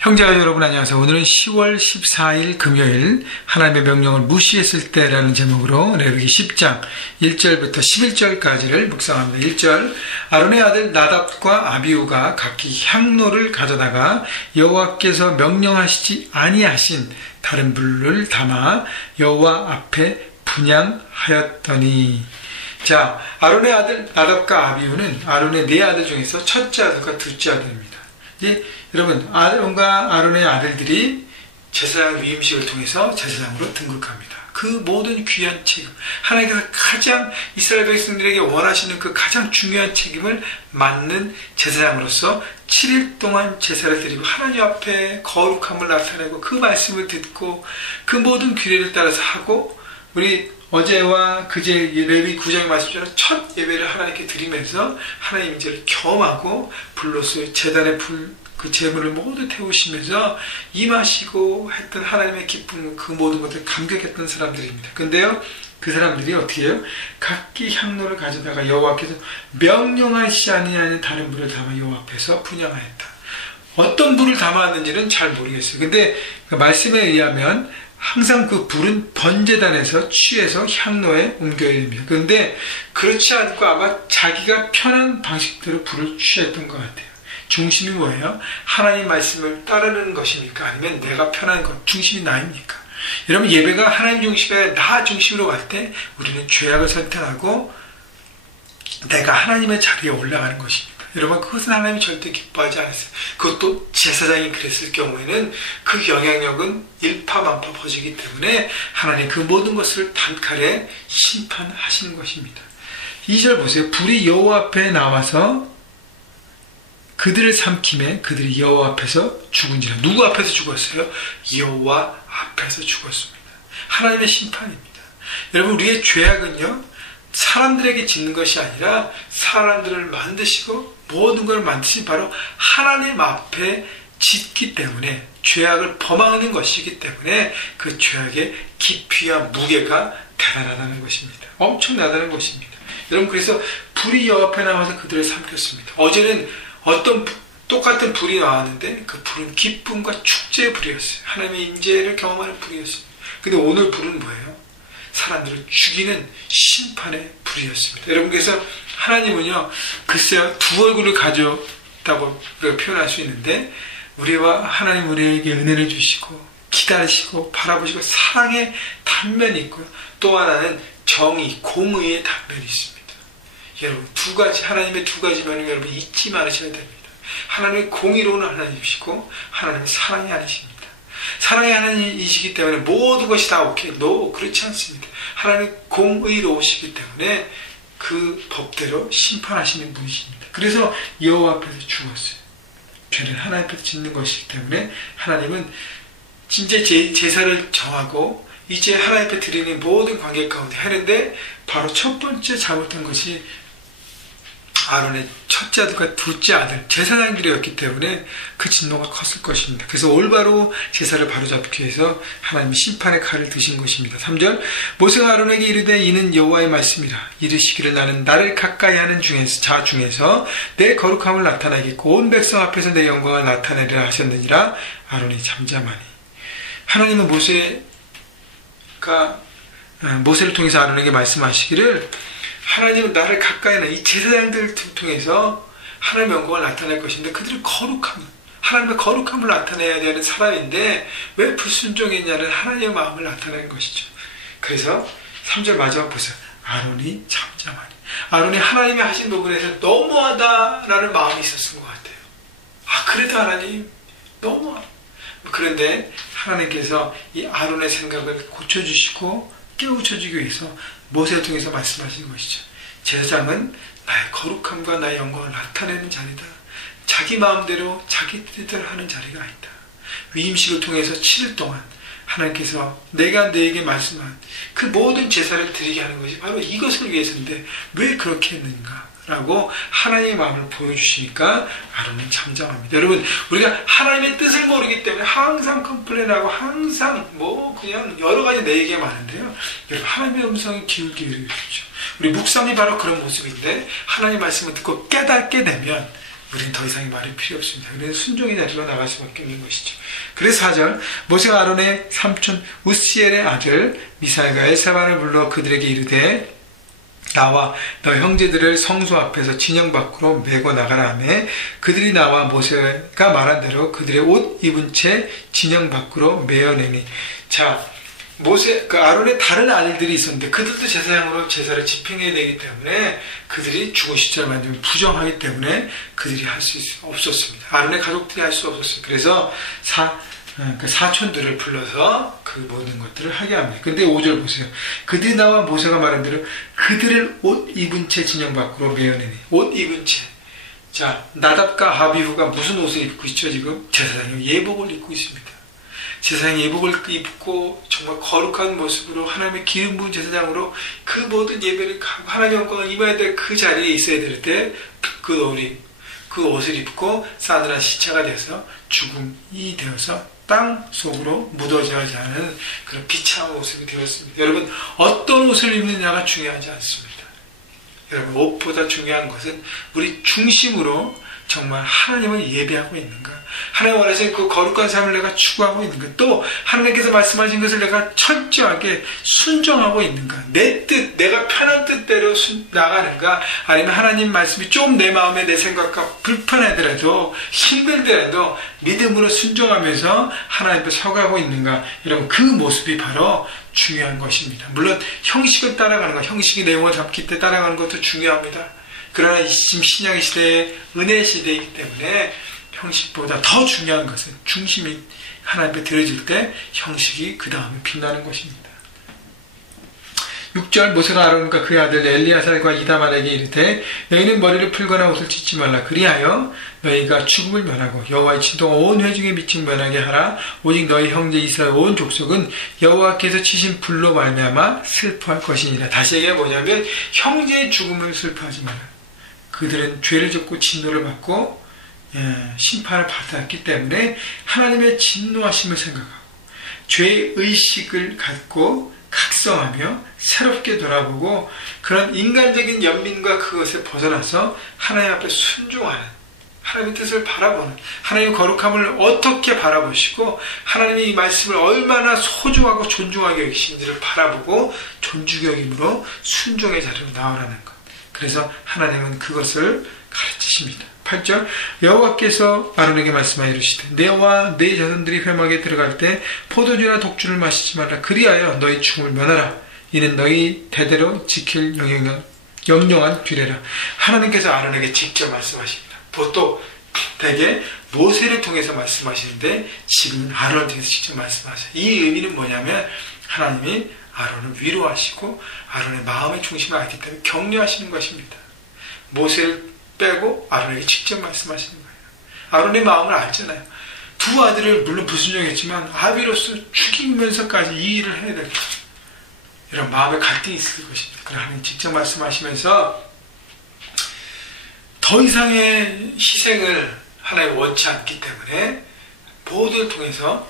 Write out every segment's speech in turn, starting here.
형제가 여러분 안녕하세요. 오늘은 10월 14일 금요일 하나님의 명령을 무시했을 때라는 제목으로 레위기 10장 1절부터 11절까지를 묵상합니다. 1절 아론의 아들 나답과 아비후가 각기 향로를 가져다가 여호와께서 명령하시지 아니하신 다른 불을 담아 여호와 앞에 분향하였더니. 자, 아론의 아들 나답과 아비후는 아론의 네 아들 중에서 첫째 아들과 둘째 아들입니다. 이제 여러분, 아론과 아론의 아들들이 제사장 위임식을 통해서 제사장으로 등극합니다. 그 모든 귀한 책임, 하나님께서 가장 이스라엘 백성들에게 원하시는 그 가장 중요한 책임을 맡는 제사장으로서 7일 동안 제사를 드리고 하나님 앞에 거룩함을 나타내고 그 말씀을 듣고 그 모든 규례를 따라서 하고, 우리 어제와 그제 레위 9장의 말씀처럼 첫 예배를 하나님께 드리면서 하나님 임재를 경험하고 불로서 제단의 그 제물을 모두 태우시면서 임하시고 했던 하나님의 기쁨, 그 모든 것들 감격했던 사람들입니다. 근데요, 그 사람들이 어떻게 해요? 각기 향로를 가져다가 여호와께서 명령하시지 아니하는 다른 불을 담아 여호와 앞에서 분향하였다. 어떤 불을 담았는지는 잘 모르겠어요. 근데 그 말씀에 의하면 항상 그 불은 번제단에서 취해서 향로에 옮겨야 됩니다. 그런데 그렇지 않고 아마 자기가 편한 방식대로 불을 취했던 것 같아요. 중심이 뭐예요? 하나님 말씀을 따르는 것입니까? 아니면 내가 편한 것, 중심이 나입니까? 여러분, 예배가 하나님 중심에 나 중심으로 갈 때 우리는 죄악을 선택하고 내가 하나님의 자리에 올라가는 것입니다. 여러분, 그것은 하나님이 절대 기뻐하지 않았어요. 그것도 제사장이 그랬을 경우에는 그 영향력은 일파만파 퍼지기 때문에 하나님 그 모든 것을 단칼에 심판하시는 것입니다. 2절 보세요. 불이 여호와 앞에 나와서 그들을 삼킴에 그들이 여호와 앞에서 죽은지라. 누구 앞에서 죽었어요? 여호와 앞에서 죽었습니다. 하나님의 심판입니다. 여러분, 우리의 죄악은요, 사람들에게 짓는 것이 아니라 사람들을 만드시고 모든 걸 만드신 바로 하나님 앞에 짓기 때문에, 죄악을 범하는 것이기 때문에 그 죄악의 깊이와 무게가 대단하다는 것입니다. 엄청나다는 것입니다. 여러분, 그래서 불이 여호와 앞에 나와서 그들을 삼켰습니다. 어제는 어떤 똑같은 불이 나왔는데 그 불은 기쁨과 축제의 불이었어요. 하나님의 임재를 경험하는 불이었습니다. 근데 오늘 불은 뭐예요? 사람들을 죽이는 심판의 불이었습니다. 여러분, 그래서 하나님은요, 글쎄요, 두 얼굴을 가졌다고 표현할 수 있는데, 우리와 하나님 우리에게 은혜를 주시고 기다리시고 바라보시고 사랑의 단면이 있고요, 또 하나는 정의, 공의의 단면이 있습니다. 여러분, 두 가지, 하나님의 두 가지 면을 여러분 잊지 말으셔야 됩니다. 하나님의 공의로운 하나님이시고 하나님의 사랑의 하나님이십니다. 사랑의 하나님이시기 때문에 모든 것이 다 오케이. 노, 그렇지 않습니다. 하나님 공의로우시기 때문에 그 법대로 심판하시는 분이십니다. 그래서 여호와 앞에서 죽었어요. 죄는 하나님 앞에서 짓는 것이기 때문에 하나님은 진짜 제사를 정하고 이제 하나님 앞에 드리는 모든 관계 가운데 하는데, 바로 첫 번째 잘못한 것이 아론의 첫째 아들과 둘째 아들, 제사장들이었기 때문에 그 진노가 컸을 것입니다. 그래서 올바로 제사를 바로잡기 위해서 하나님이 심판의 칼을 드신 것입니다. 3절 모세가 아론에게 이르되 이는 여호와의 말씀이라. 이르시기를 나는 나를 가까이 하는 자 중에서 내 거룩함을 나타내겠고 온 백성 앞에서 내 영광을 나타내리라 하셨느니라. 아론이 잠잠하니. 하나님은 모세를 통해서 아론에게 말씀하시기를, 하나님은 나를 가까이 하는 이 제사장들을 통해서 하나님의 영광을 나타낼 것인데, 그들은 하나님의 거룩함을 나타내야 되는 사람인데 왜 불순종했냐는 하나님의 마음을 나타내는 것이죠. 그래서 3절 마지막 보세요. 아론이 잠잠하니. 아론이 하나님이 하신 부분에서 너무하다라는 마음이 있었던 것 같아요. 그래도 하나님 너무하다. 그런데 하나님께서 이 아론의 생각을 고쳐주시고 깨우쳐주기 위해서 모세를 통해서 말씀하신 것이죠. 제사장은 나의 거룩함과 나의 영광을 나타내는 자리다. 자기 마음대로 자기 뜻대로 하는 자리가 아니다. 위임식을 통해서 7일 동안 하나님께서 내가 너에게 말씀한 그 모든 제사를 드리게 하는 것이 바로 이것을 위해서인데 왜 그렇게 했는가? 라고 하나님의 마음을 보여주시니까 아론은 잠잠합니다. 여러분, 우리가 하나님의 뜻을 모르기 때문에 항상 컴플레인하고 항상 그냥 여러 가지 내 얘기가 많은데요. 여러분, 하나님의 음성을 기울이십시오. 우리 묵상이 바로 그런 모습인데, 하나님의 말씀을 듣고 깨닫게 되면 우리는 더 이상의 말이 필요 없습니다. 우리는 순종의 자리로 나갈 수밖에 없는 것이죠. 그래서 4절, 모세가 아론의 삼촌 우시엘의 아들 미사엘과 엘사반을 불러 그들에게 이르되 나와 너 형제들을 성소 앞에서 진영 밖으로 메고 나가라 하매 그들이 나와 모세가 말한 대로 그들의 옷 입은 채 진영 밖으로 메어내니. 자, 아론의 다른 아들들이 있었는데 그들도 제사장으로 제사를 집행해야 되기 때문에 그들이 죽은 시체를 만들면 부정하기 때문에 그들이 할 수 없었습니다. 아론의 가족들이 할 수 없었어요. 그래서 사촌들을 불러서 그 모든 것들을 하게 합니다. 근데 5절 보세요. 그들이 나와 모세가 말한 대로 그들을 옷 입은 채 진영 밖으로 메어내니. 옷 입은 채. 자, 나답과 아비후가 무슨 옷을 입고 있죠? 지금 제사장이 예복을 입고 있습니다. 제사장이 예복을 입고 정말 거룩한 모습으로 하나님의 기름 부은 제사장으로 그 모든 예배를 하고 하나님의 영광을 임해야 될 그 자리에 있어야 될 때 그 옷을 입고 싸늘한 시체가 되어서 죽음이 되어서 땅 속으로 묻어져야지 하는 그런 비참한 모습이 되었습니다. 여러분, 어떤 옷을 입느냐가 중요하지 않습니다. 여러분, 옷보다 중요한 것은 우리 중심으로 정말 하나님을 예배하고 있는가, 하나님 원하시는 그 거룩한 삶을 내가 추구하고 있는가, 또 하나님께서 말씀하신 것을 내가 철저하게 순종하고 있는가, 내 뜻, 내가 편한 뜻대로 나가는가, 아니면 하나님 말씀이 좀 내 마음에 내 생각과 불편하더라도 힘들더라도 믿음으로 순종하면서 하나님 앞에 서가고 있는가. 여러분, 그 모습이 바로 중요한 것입니다. 물론 형식을 따라가는 것, 형식의 내용을 잡기 때 따라가는 것도 중요합니다. 그러나 지금 신약의 시대에 은혜의 시대이기 때문에 형식보다 더 중요한 것은 중심이 하나님 앞에 들어질 때 형식이 그 다음에 빛나는 것입니다. 6절, 모세가 아론과 그의 아들 엘리야살과 이다말에게 이르되 너희는 머리를 풀거나 옷을 찢지 말라. 그리하여 너희가 죽음을 면하고 여호와의 진동 온 회중의 미친 면하게 하라. 오직 너희 형제 이스라엘 온 족속은 여호와께서 치신 불로 말미암아 슬퍼할 것이니라. 다시 얘기해 뭐냐면 형제의 죽음을 슬퍼하지 마라. 그들은 죄를 짓고 진노를 받고 심판을 받았기 때문에 하나님의 진노하심을 생각하고 죄의식을 갖고 각성하며 새롭게 돌아보고 그런 인간적인 연민과 그것에 벗어나서 하나님 앞에 순종하는, 하나님의 뜻을 바라보는, 하나님의 거룩함을 어떻게 바라보시고 하나님의 이 말씀을 얼마나 소중하고 존중하게 여기시는지를 바라보고 존중여김으로 순종의 자리로 나오라는 것. 그래서 하나님은 그것을 가르치십니다. 8절, 여호와께서 아론에게 말씀하여 이르시되 너와 네 자손들이 회막에 들어갈 때 포도주나 독주를 마시지 말라. 그리하여 너희 죽음을 면하라. 이는 너희 대대로 지킬 영영한 규례라. 하나님께서 아론에게 직접 말씀하십니다. 보통 대개 모세를 통해서 말씀하시는데 지금은 아론을 통해서 직접 말씀하세요. 이 의미는 뭐냐면 하나님이 아론을 위로하시고 아론의 마음의 중심을 알기 때문에 격려하시는 것입니다. 모세를 빼고 아론에게 직접 말씀하시는 거예요. 아론의 마음을 알잖아요. 두 아들을 물론 불순종했지만 아비로서 죽이면서까지 이 일을 해야 될 거예요. 이런 마음의 갈등이 있을 것입니다. 그러나 하나님 직접 말씀하시면서 더 이상의 희생을 하나님 원치 않기 때문에 모두를 통해서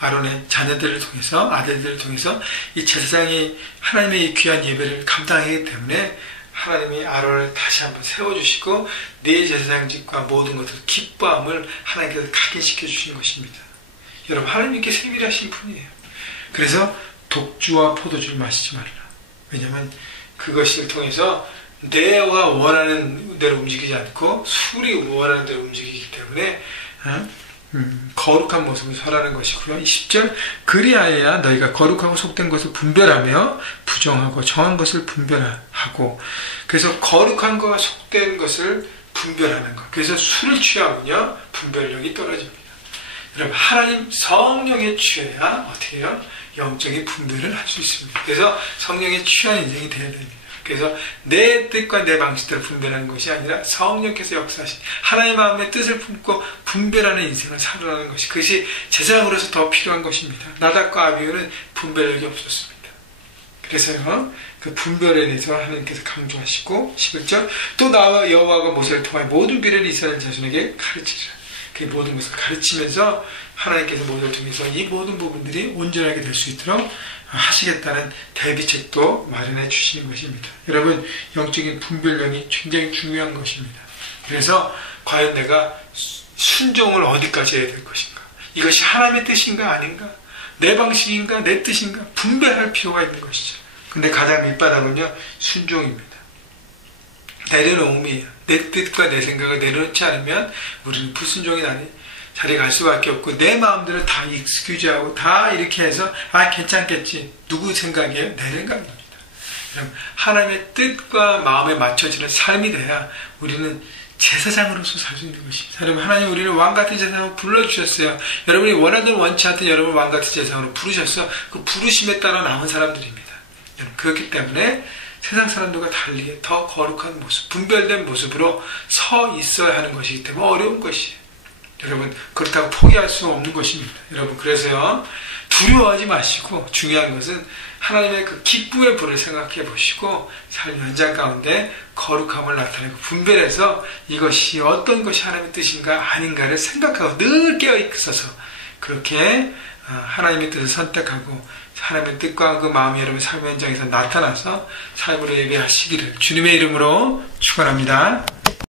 아론의 자녀들을 통해서 아들들을 통해서 이 제사장이 하나님의 이 귀한 예배를 감당하기 때문에 하나님이 아론을 다시 한번 세워주시고 네 제사장직과 모든 것을 기뻐함을 하나님께서 각인시켜 주신 것입니다. 여러분, 하나님께 세밀하신 분이에요. 그래서 독주와 포도주를 마시지 말라. 왜냐하면 그것을 통해서 내가 원하는 대로 움직이지 않고 술이 원하는 대로 움직이기 때문에 거룩한 모습을 설하는 것이고요. 10절, 그리하여야 너희가 거룩하고 속된 것을 분별하며 부정하고 정한 것을 분별하고. 그래서 거룩한 것과 속된 것을 분별하는 것. 그래서 술을 취하면요 분별력이 떨어집니다. 여러분, 하나님 성령에 취해야 어떻게 해요? 영적인 분별을 할 수 있습니다. 그래서 성령에 취한 인생이 되어야 됩니다. 그래서 내 뜻과 내 방식대로 분별하는 것이 아니라 성령께서 역사하신 하나님의 마음의 뜻을 품고 분별하는 인생을 살아가는 것이, 그것이 제사장으로서 더 필요한 것입니다. 나답과 아비후는 분별력이 없었습니다. 그래서요, 그 분별에 대해서 하나님께서 강조하시고 11절, 또 나와 여호와가 모세를 통하여 모든 규례를 이스라엘 자손에게 가르치리라. 그 모든 것을 가르치면서 하나님께서 모세를 통해서 이 모든 부분들이 온전하게 될 수 있도록 하시겠다는 대비책도 마련해 주시는 것입니다. 여러분, 영적인 분별력이 굉장히 중요한 것입니다. 그래서 과연 내가 순종을 어디까지 해야 될 것인가? 이것이 하나님의 뜻인가 아닌가? 내 방식인가 내 뜻인가? 분별할 필요가 있는 것이죠. 근데 가장 밑바닥은요, 순종입니다. 내려놓음이에요. 내 뜻과 내 생각을 내려놓지 않으면 우리는 불순종이 나니 자리에 갈 수밖에 없고, 내 마음대로 다 익스큐즈하고 다 이렇게 해서 괜찮겠지. 누구 생각이에요? 내 생각입니다. 그럼 하나님의 뜻과 마음에 맞춰지는 삶이 돼야 우리는 제사장으로서 살 수 있는 것입니다. 여러분, 하나님 우리를 왕같은 제사장으로 불러주셨어요. 여러분이 원하든 원치 않든 여러분 왕같은 제사장으로 부르셔서 그 부르심에 따라 나온 사람들입니다. 여러분, 그렇기 때문에 세상 사람들과 달리 더 거룩한 모습, 분별된 모습으로 서 있어야 하는 것이기 때문에 어려운 것이에요. 여러분, 그렇다고 포기할 수 없는 것입니다. 여러분, 그래서요, 두려워하지 마시고, 중요한 것은 하나님의 그 기쁨의 불을 생각해 보시고, 삶 현장 가운데 거룩함을 나타내고 분별해서 이것이 어떤 것이 하나님의 뜻인가 아닌가를 생각하고 늘 깨어 있어서 그렇게 하나님의 뜻을 선택하고 하나님의 뜻과 그 마음이 여러분 삶 현장에서 나타나서 삶으로 예배하시기를 주님의 이름으로 축원합니다.